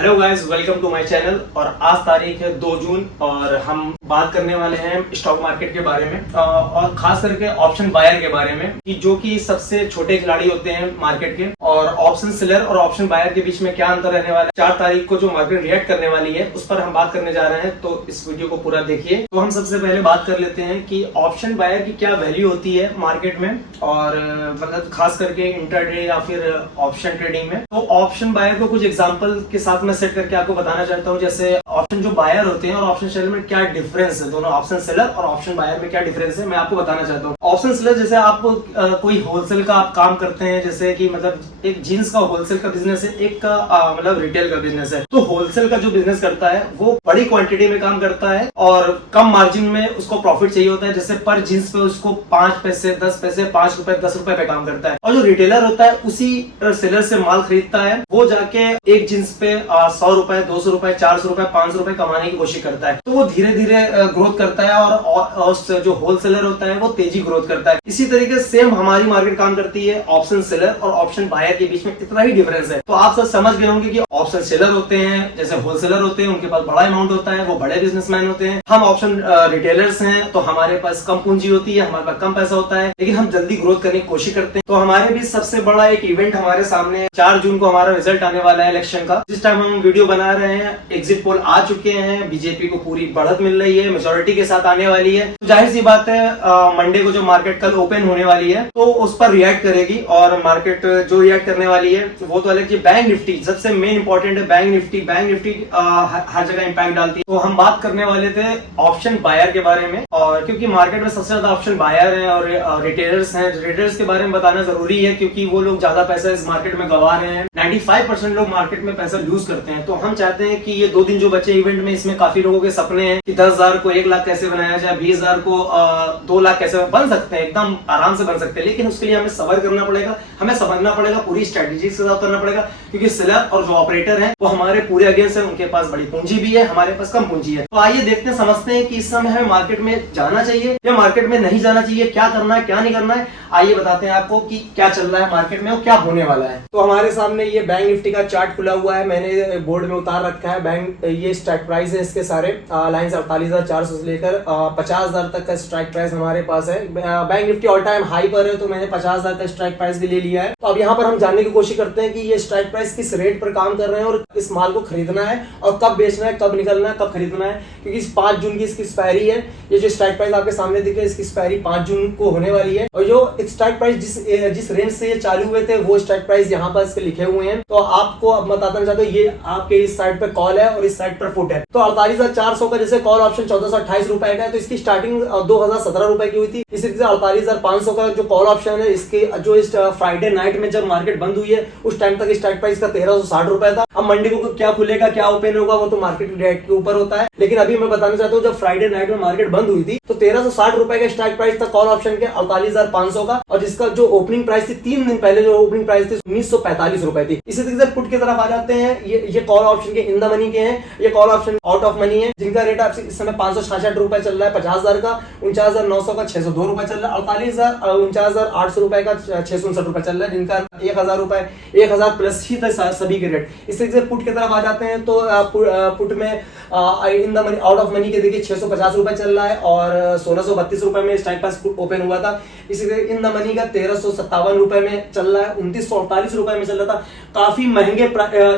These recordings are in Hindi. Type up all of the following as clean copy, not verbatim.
Hello guys, welcome to my channel. और आज तारीख है 2 जून और हम बात करने वाले हैं स्टॉक मार्केट के बारे में और खास करके ऑप्शन बायर के बारे में कि जो कि सबसे छोटे खिलाड़ी होते हैं मार्केट के, और ऑप्शन सेलर और ऑप्शन बायर के बीच में क्या अंतर रहने वाला है। 4 तारीख को जो मार्केट रिएक्ट करने वाली है उस पर हम बात करने जा रहे हैं, तो इस वीडियो को पूरा देखिए। तो हम सबसे पहले बात कर लेते हैं कि ऑप्शन बायर की क्या वैल्यू होती है मार्केट में, और मतलब खास करके इंट्राडे या फिर ऑप्शन ट्रेडिंग में। तो ऑप्शन बायर को कुछ एग्जांपल के साथ मैं सेट करके आपको बताना चाहता हूं, जैसे ऑप्शन जो बायर होते हैं और ऑप्शन सेलर में क्या डिफरेंस है, दोनों ऑप्शन सेलर और ऑप्शन बायर में क्या डिफरेंस है मैं आपको बताना चाहता हूं। ऑप्शन सेलर जैसे आप कोई होलसेल का आप काम करते हैं, जैसे कि मतलब एक जीन्स का होलसेल का बिजनेस है, एक का मतलब रिटेल का बिजनेस है। तो होलसेल का जो बिजनेस करता है वो बड़ी क्वांटिटी में काम करता है और कम मार्जिन में उसको प्रॉफिट चाहिए होता है, जैसे पर जीन्स पे उसको 5 पैसे 10 पैसे 5 रुपए 10 रुपए पे काम करता है। और जो रिटेलर होता है उसी सेलर से माल खरीदता है, वो जाके एक जीन्स पे 100 रुपए 200 रुपए 400 रुपए 500 रुपए कमाने की कोशिश करता है। तो वो धीरे धीरे ग्रोथ करता है और जो होलसेलर होता है वो तेजी ग्रोथ करता है। इसी तरीके से सेम हमारी मार्केट काम करती है। ऑप्शन सेलर और ऑप्शन बायर के बीच में इतना ही डिफरेंस है। तो आप सब समझ गए होंगे कि ऑप्शन सेलर होते हैं जैसे होलसेलर होते हैं, उनके पास बड़ा अमाउंट होता है, वो बड़े बिजनेसमैन होते हैं। हम ऑप्शन रिटेलर्स हैं तो हमारे पास कम पूंजी होती है, हमारे पास कम पैसा होता है, लेकिन हम जल्दी ग्रोथ करने की कोशिश करते हैं। तो हमारे भी सबसे बड़ा एक इवेंट हमारे सामने 4 जून को हमारा रिजल्ट आने वाला है इलेक्शन का। जिस टाइम हम वीडियो बना रहे हैं एग्जिट पोल आ चुके हैं, बीजेपी को पूरी बढ़त मिल रही है, मेजोरिटी के साथ आने वाली है। तो जाहिर सी बात है मंडे को जो मार्केट कल ओपन होने वाली है तो उस पर रिएक्ट करेगी, और मार्केट जो रिएक्ट करने वाली है वो तो अलग चीज। बैंक निफ्टी सबसे मेन इंपॉर्टेंट है। बैंक निफ्टी हर जगह इंपैक्ट डालती है। तो हम बात करने वाले थे ऑप्शन बायर के बारे में, और क्योंकि मार्केट में सबसे ज्यादा ऑप्शन बायर है और रिटेलर्स हैं। रिटेलर्स के बारे में बताना जरूरी है क्योंकि वो लोग ज्यादा पैसा इस मार्केट में गंवा रहे हैं। 95% लोग मार्केट में पैसा लूज करते हैं। तो हम चाहते हैं कि ये 2 दिन जो बचे इवेंट में, इसमें काफी लोगों के सपने हैं कि 10,000 को 1 लाख कैसे बनाया जाए, 20,000 को 2 लाख कैसे बन सकते हैं, एकदम आराम से बन सकते हैं। लेकिन उसके लिए हमें सब्र करना पड़ेगा, हमें समझना पड़ेगा, पूरी स्ट्रेटेजी के साथ करना पड़ेगा, क्योंकि सेलर और जो ऑपरेटर हैं वो हमारे पूरे अगेंस्ट है। उनके पास बड़ी पूंजी भी है, हमारे पास कम पूंजी है। तो आइए देखते हैं, समझते हैं कि इस समय हमें मार्केट में जाना चाहिए या मार्केट में नहीं जाना चाहिए, क्या करना है क्या नहीं करना है। आइए बताते हैं आपको कि क्या चल रहा है मार्केट में और क्या होने वाला है। तो हमारे सामने ये बैंक निफ्टी का चार्ट खुला हुआ है, मैंने बोर्ड में उतार रखा है। बैंक ये स्ट्राइक प्राइस है इसके सारे लाइन 48,400 से लेकर 50,000 तक का स्ट्राइक प्राइस हमारे पास है। Bank Nifty all time high पर है तो मैंने 50,000 का स्ट्राइक प्राइस भी ले लिया है। तो अब यहाँ पर हम जानने की कोशिश करते हैं कि ये स्ट्राइक प्राइस किस रेट पर काम कर रहे हैं और इस माल को खरीदना है और कब बेचना है, कब निकलना है, कब खरीदना है। क्योंकि इस 5 जून की इसकी एक्सपायरी है। ये जो स्ट्राइक प्राइस आपके सामने दिख रहा है इसकी एक्सपायरी 5 जून को होने वाली है। और जो स्ट्राइक प्राइस जिस रेंज से ये चालू हुए थे वो स्ट्राइक प्राइस यहाँ पर इसके लिखे हुए हैं। तो आपको अब बताना चाहता हूँ, ये आपके इस साइड पे कॉल है और इस साइड पर पुट है। तो 48,400 का जैसे कॉल ऑप्शन 1428 रुपए का है, तो इसकी स्टार्टिंग 2017 रुपए की हुई थी। इसी तरह 48,500 का जो कॉल ऑप्शन है, इसके जो इस फ्राइडे नाइट में जब मार्केट बंद हुई है उस टाइम तक स्ट्राइक प्राइस का 1360 रुपए था। अब मंडे को क्या खुलेगा क्या ओपन होगा वो तो मार्केट रेट के ऊपर होता है, लेकिन अभी मैं बताना चाहता हूँ जब फ्राइडे नाइट में मार्केट बंद हुई थी तो 1360 रुपए का स्ट्राइक प्राइस था कॉल ऑप्शन के 48,500 का, और जिसका जो ओपनिंग प्राइस थी 3 दिन पहले जो ओपनिंग प्राइस थी 1945 रुपए थी। इसी तरीके से पुट की तरफ आ जाते हैं। ये कॉल ऑप्शन के इन द मनी के हैं, ये call option out of money है, जिनका रेट आप इस समय 566 रुपए चल रहा है 50,000 का, 49,900 का 602 रुपए चल रहा है, 49,800 रुपए का 659 रुपए चल रहा है, जिनका 1,000 रुपए 1,000 प्लस ही था सभी के रेट। इस तरीके से पुट की तरफ आ जाते हैं तो पुट में in the money out of money के देखिए 650 रुपए चल रहा है और 1632 रुपए में स्ट्राइक प्राइस ओपन हुआ था। इसी तरह इन द मनी का 1357 रुपए में चल रहा है, 2948 रुपए में चल रहा था। काफी महंगे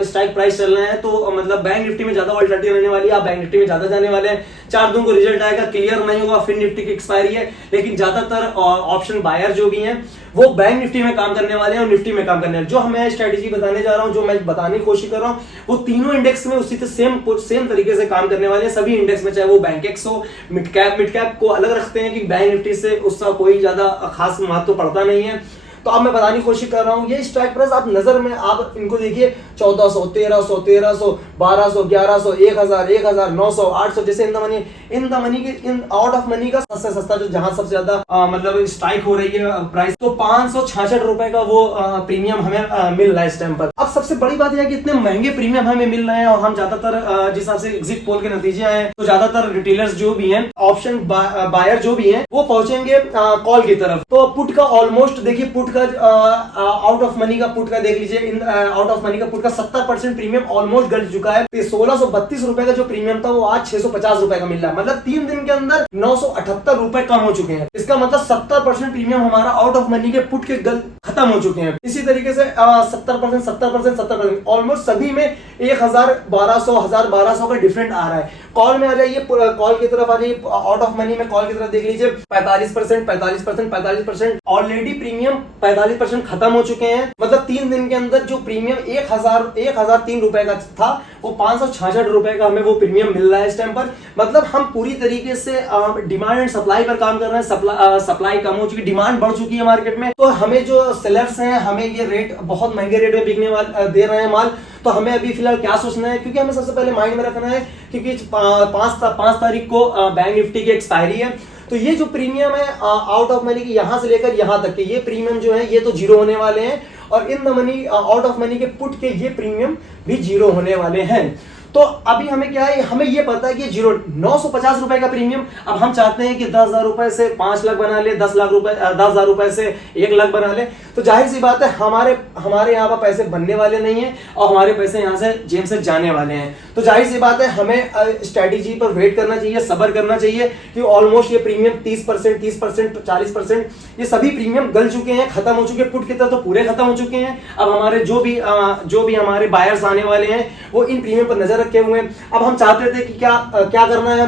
स्ट्राइक प्राइस चल रहे हैं। तो मतलब बैंक निफ्टी में ज्यादा वॉल्टिलिटी रहने वाली है, आप बैंक निफ्टी में ज्यादा जाने वाले हैं। 4 जून को रिजल्ट आएगा, क्लियर नहीं होगा, फिर निफ्टी की एक्सपायरी है, लेकिन ज्यादातर ऑप्शन बायर जो भी हैं वो बैंक निफ्टी में काम करने वाले हैं और निफ्टी में काम करने वाले। जो हमें स्ट्रेटेजी बताने जा रहा हूं, जो मैं बताने की कोशिश कर रहा हूं, वो तीनों इंडेक्स में उसी सेम तरीके से काम करने वाले हैं। सभी इंडेक्स में, चाहे वो बैंक एक्स हो, मिड कैप को अलग रखते हैं कि बैंक निफ्टी से उसका कोई ज्यादा खास महत्व पड़ता नहीं है। तो अब मैं बताने की कोशिश कर रहा हूं, ये स्ट्राइक प्राइस आप नजर में आप इनको देखिए 1400 1300 1300 1200 1100 1000 1900 800, जैसे इन द मनी के इन आउट ऑफ मनी का सबसे सस्ता जो जहां सबसे ज्यादा मतलब स्ट्राइक हो रही है प्राइस, तो 566 रुपए का वो प्रीमियम हमें मिल रहा है इस टाइम पर। अब सबसे बड़ी बात यह कि इतने महंगे प्रीमियम हमें मिल रहे हैं और हम ज्यादातर जिस हिसाब से एग्जिट पोल के नतीजे आए तो ज्यादातर रिटेलर्स जो भी हैं, ऑप्शन बायर जो भी हैं, वो पहुंचेंगे कॉल की तरफ। तो पुट का ऑलमोस्ट देखिए, पुट पुट का आउट ऑफ मनी का पुट का देख लीजिए, इन आउट ऑफ मनी का पुट का 70% प्रीमियम ऑलमोस्ट गल चुका है। 1632 रुपए का जो प्रीमियम था वो आज 650 रुपए का मिल रहा है, मतलब 3 दिन के अंदर 978 रुपए कम हो चुके हैं। इसका मतलब 70% प्रीमियम हमारा आउट ऑफ मनी के पुट के गल खत्म हो चुके हैं। इसी तरीके से 70% ऑलमोस्ट सभी में 1200 का डिफरेंट आ रहा है। कॉल में आ जाइए, कॉल की तरफ आ जाइए, आउट ऑफ मनी में कॉल की तरफ देख लीजिए, 45% ऑलरेडी प्रीमियम 45% खत्म हो चुके हैं। मतलब 3 दिन के अंदर जो प्रीमियम 1003 रुपए का था वो 566 रुपए का हमें वो प्रीमियम मिल रहा है इस टाइम पर। मतलब हम पूरी तरीके से डिमांड एंड सप्लाई पर काम कर रहे हैं। सप्लाई कम हो चुकी, डिमांड बढ़ चुकी है मार्केट में, तो हमें जो सेलर्स हैं हमें ये रेट बहुत महंगे रेट में बिकने वाले दे रहे हैं माल। तो हमें अभी फिलहाल क्या सोचना है, क्योंकि हमें सबसे पहले माइंड में रखना है क्योंकि 5 तारीख को बैंक निफ्टी की एक्सपायरी है। तो ये जो प्रीमियम है आउट ऑफ मनी की यहां से लेकर यहां तक के ये प्रीमियम जो है ये तो जीरो होने वाले हैं, और in the money out of money के पुट के ये प्रीमियम भी जीरो होने वाले हैं। तो अभी हमें क्या है, हमें ये पता है कि 950 रुपए का प्रीमियम, अब हम चाहते हैं कि 10,000 रुपए से 5 लाख बना ले, 10,000 रुपए से 1 लाख बना ले। तो जाहिर सी बात है हमारे यहाँ पर पैसे बनने वाले नहीं है और हमारे पैसे यहाँ से जेब से जाने वाले हैं। तो जाहिर सी बात है हमें स्ट्रेटेजी पर वेट करना चाहिए, सब्र करना चाहिए कि ऑलमोस्ट ये प्रीमियम 30%, 40% ये सभी प्रीमियम गल चुके हैं, खत्म हो चुके हैं। पुट की तरह तो पूरे खत्म हो चुके हैं। अब हमारे जो भी हमारे बायर्स आने वाले हैं वो इन प्रीमियम पर नजर रखे हुए हैं। अब हम चाहते थे कि क्या करना है,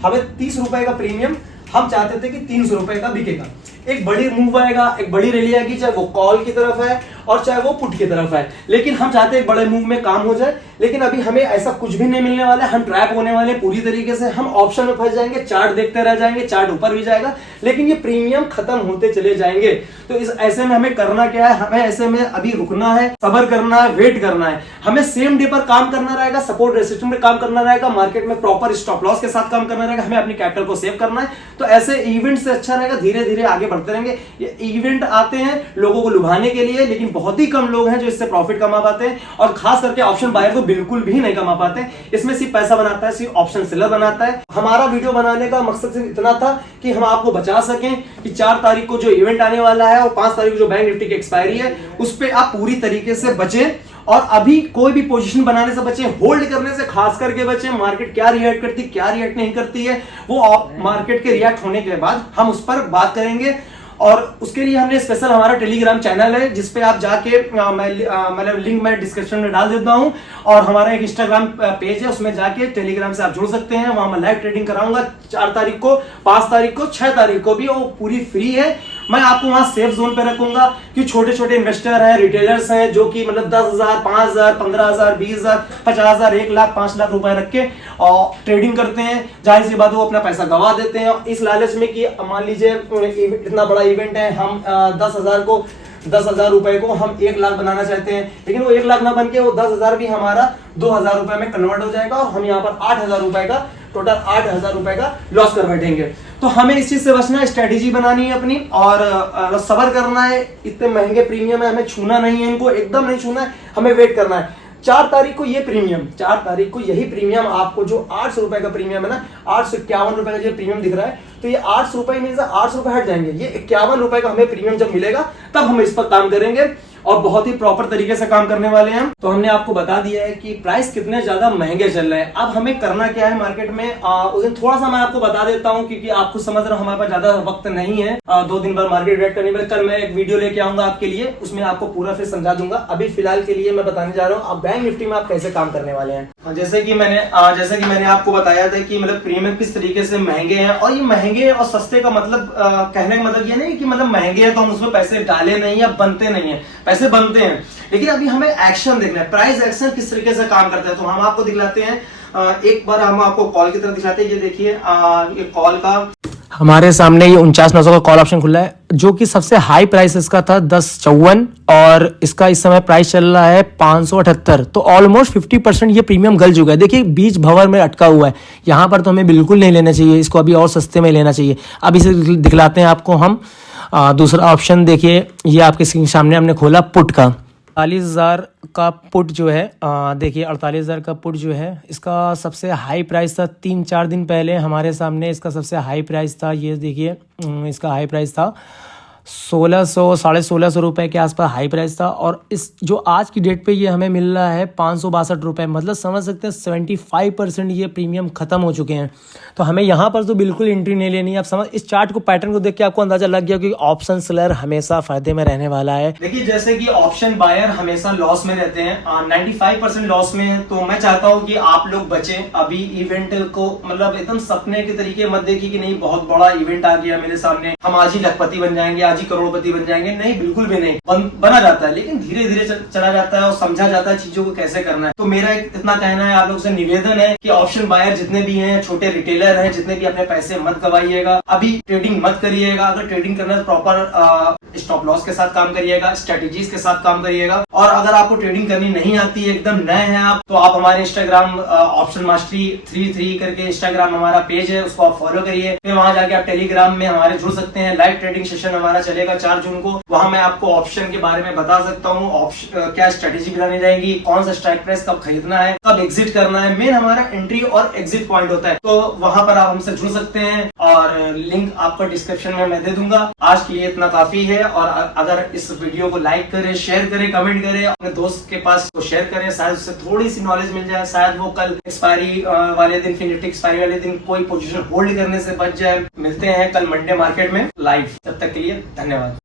हमें 30 रुपए का प्रीमियम हम चाहते थे कि 300 रुपए का बिकेगा। एक बड़ी मूव आएगा, एक बड़ी रैली आएगी, चाहे वो कॉल की तरफ है और चाहे वो पुट की तरफ है, लेकिन हम चाहते हैं एक बड़े मूव में काम हो जाए। लेकिन अभी हमें ऐसा कुछ भी नहीं मिलने वाला है, हम ट्रैप होने वाले पूरी तरीके से। हम ऑप्शन में फंस जाएंगे, चार्ट देखते रह जाएंगे, चार्ट ऊपर भी जाएगा लेकिन ये प्रीमियम खत्म होते चले जाएंगे। तो इस ऐसे में हमें करना क्या है, हमें ऐसे में अभी रुकना है, सब्र करना है, वेट करना है। हमें सेम डे पर काम करना रहेगा, सपोर्ट रेजिस्टेंस में काम करना रहेगा, मार्केट में प्रॉपर स्टॉप लॉस के साथ काम करना रहेगा। हमें अपनी कैपिटल को सेव करना है। तो ऐसे इवेंट से अच्छा रहेगा धीरे धीरे आगे बढ़ते रहेंगे। ये इवेंट आते हैं लोगों को लुभाने के लिए, लेकिन बहुत ही कम लोग हैं जो इससे प्रॉफिट कमा पाते हैं, और खास करके ऑप्शन बायर तो बिल्कुल भी नहीं कमा पाते। इसमें सिर्फ पैसा बनाता है, सिर्फ ऑप्शन सेलर बनाता है। हमारा वीडियो बनाने का मकसद सिर्फ इतना था कि हम आपको बचा सकें कि 4 तारीख को जो इवेंट आने वाला है और 5 तारीख को जो बैंक निफ्टी की एक्सपायरी है उस पर आप पूरी तरीके से बचें, और अभी कोई भी पोजीशन बनाने से बचें, होल्ड करने से खास करके बचें। मार्केट क्या रिएक्ट करती, क्या रिएक्ट नहीं करती है, वो मार्केट के रिएक्ट होने के बाद हम उस पर बात करेंगे। और उसके लिए हमने स्पेशल हमारा टेलीग्राम चैनल है जिसपे आप जाके मतलब लिंक मैं डिस्क्रिप्शन में डाल देता हूं, और हमारा एक इंस्टाग्राम पेज है उसमें जाके टेलीग्राम से आप जुड़ सकते हैं। वहां मैं लाइव ट्रेडिंग कराऊंगा 4 तारीख को, 5 तारीख को, 6 तारीख को भी, वो पूरी फ्री है। मैं आपको वहां सेफ जोन पे रखूंगा कि छोटे छोटे इन्वेस्टर हैं, रिटेलर्स हैं जो कि मतलब 10,000, 5,000, 15,000, 20,000, 50,000, 1 लाख, 5 लाख रुपए रख के और ट्रेडिंग करते हैं। जाहिर सी बात वो अपना पैसा गंवा देते हैं इस लालच में कि मान लीजिए इतना बड़ा इवेंट है, हम 10,000 रुपए को हम 1 लाख बनाना चाहते हैं, लेकिन वो 1 लाख ना बन के वो 10,000 भी हमारा 2,000 रुपए में कन्वर्ट हो जाएगा और हम यहाँ पर 8,000 रुपए का टोटल 8,000 रुपए का लॉस कर बैठेंगे। तो हमें इस चीज से बचना है, स्ट्रेटेजी बनानी है अपनी और सब्र करना है। इतने महंगे प्रीमियम है, हमें छूना नहीं है, इनको एकदम नहीं छूना है, हमें वेट करना है। 4 तारीख को ये प्रीमियम, 4 तारीख को यही प्रीमियम आपको जो 800 रुपए का प्रीमियम है ना, 851 रुपए का जो प्रीमियम दिख रहा है, तो ये 800 रुपए मीन 800 रुपए हट जाएंगे। ये 51 रुपए का हमें प्रीमियम जब मिलेगा तब हम इस पर काम करेंगे और बहुत ही प्रॉपर तरीके से काम करने वाले हैं। तो हमने आपको बता दिया है कि प्राइस कितने ज्यादा महंगे चल रहे हैं। अब हमें करना क्या है मार्केट में, उस दिन थोड़ा सा मैं आपको बता देता हूं क्योंकि आप खुद समझ रहे हो हमारे पास ज्यादा वक्त नहीं है 2 दिन बाद मार्केट रेट करने में। कल मैं एक वीडियो लेके आऊंगा आपके लिए, उसमें आपको पूरा फिर समझा दूंगा। अभी फिलहाल के लिए मैं बताने जा रहा हूँ अब बैंक निफ्टी में आप कैसे काम करने वाले हैं। जैसे कि मैंने आपको बताया था कि मतलब प्रीमियम किस तरीके से महंगे हैं, और ये महंगे और सस्ते का मतलब कहने का मतलब ये नहीं कि मतलब महंगे हैं तो हम उसमें पैसे डाले नहीं या बनते नहीं है, पैसे बनते हैं, लेकिन अभी हमें एक्शन देखना है, प्राइस एक्शन किस तरीके से काम करता है। तो हम आपको दिखलाते हैं, एक बार हम आपको कॉल की तरफ दिखाते हैं। ये देखिए ये कॉल का हमारे सामने ये 49,900 का कॉल ऑप्शन खुला है, जो कि सबसे हाई प्राइस इसका था 10.54 और इसका इस समय प्राइस चल रहा है 578। तो ऑलमोस्ट 50% ये प्रीमियम गल चुका है। देखिए बीच भंवर में अटका हुआ है, यहाँ पर तो हमें बिल्कुल नहीं लेना चाहिए, इसको अभी और सस्ते में लेना चाहिए। अब इसे दिखलाते हैं आपको हम दूसरा ऑप्शन। देखिए ये आपके स्क्रीन सामने हमने खोला पुट का 48,000 का पुट जो है, देखिए 48,000 का पुट जो है इसका सबसे हाई प्राइस था 3-4 दिन पहले हमारे सामने, इसका सबसे हाई प्राइस था, ये देखिए इसका हाई प्राइस था 1600 1650 रुपए के आसपास हाई प्राइस था, और इस जो आज की डेट पे ये हमें मिल रहा है 562 रुपए। मतलब समझ सकते हैं 75% ये प्रीमियम खत्म हो चुके हैं। तो हमें यहाँ पर तो बिल्कुल एंट्री नहीं लेनी है। आप समझ, इस चार्ट को, पैटर्न को देख के आपको अंदाजा लग गया कि ऑप्शन सेलर हमेशा फायदे में रहने वाला है। देखिए, जैसे कि ऑप्शन बायर हमेशा लॉस में रहते हैं, 95% लॉस में है। तो मैं चाहता हूँ कि आप लोग बचें अभी इवेंट को, मतलब एकदम सपने के तरीके मत देखिए कि नहीं बहुत बड़ा इवेंट आ गया मेरे सामने, हम आज ही लखपति बन जाएंगे, आज ही करोड़पति बन जाएंगे। नहीं, बिल्कुल भी नहीं। बना जाता है, लेकिन धीरे धीरे चला जाता है और समझा जाता है चीजों को कैसे करना है। तो मेरा इतना कहना है, आप लोग से निवेदन है कि ऑप्शन बायर जितने भी हैं, छोटे रिटेलर हैं, जितने भी, अपने पैसे मत गवाइएगा, अभी ट्रेडिंग मत करिएगा। अगर ट्रेडिंग करना है प्रॉपर स्टॉप लॉस के साथ काम करिएगा, स्ट्रेटेजीज के साथ काम करिएगा। और अगर आपको ट्रेडिंग करनी नहीं आती है, एकदम नए हैं आप, तो आप हमारे इंस्टाग्राम ऑप्शन मास्टरी 33 करके इंस्टाग्राम हमारा पेज है, उसको आप फॉलो करिए। फिर वहां जाके आप टेलीग्राम में हमारे जुड़ सकते हैं। लाइव ट्रेडिंग सेशन हमारा चलेगा 4 जून को। वहां मैं आपको ऑप्शन के बारे में बता सकता हूँ, क्या स्ट्रेटेजी बनानी जाएगी, कौन सा स्ट्राइक प्राइस कब खरीदना है, कब एग्जिट करना है। मेन हमारा एंट्री और एग्जिट पॉइंट होता है। तो वहां पर आप हमसे जुड़ सकते हैं, और लिंक आपको डिस्क्रिप्शन में मैं दे दूंगा। आज के लिए इतना काफी है। और अगर इस वीडियो को लाइक करें, शेयर करें, कमेंट करें, अपने दोस्त के पास तो शेयर करें, शायद उससे थोड़ी सी नॉलेज मिल जाए, शायद वो कल एक्सपायरी वाले दिन, फिनिटी एक्सपायरी वाले दिन कोई पोजीशन होल्ड करने से बच जाए। मिलते हैं कल मंडे मार्केट में लाइव। तब तक के लिए धन्यवाद।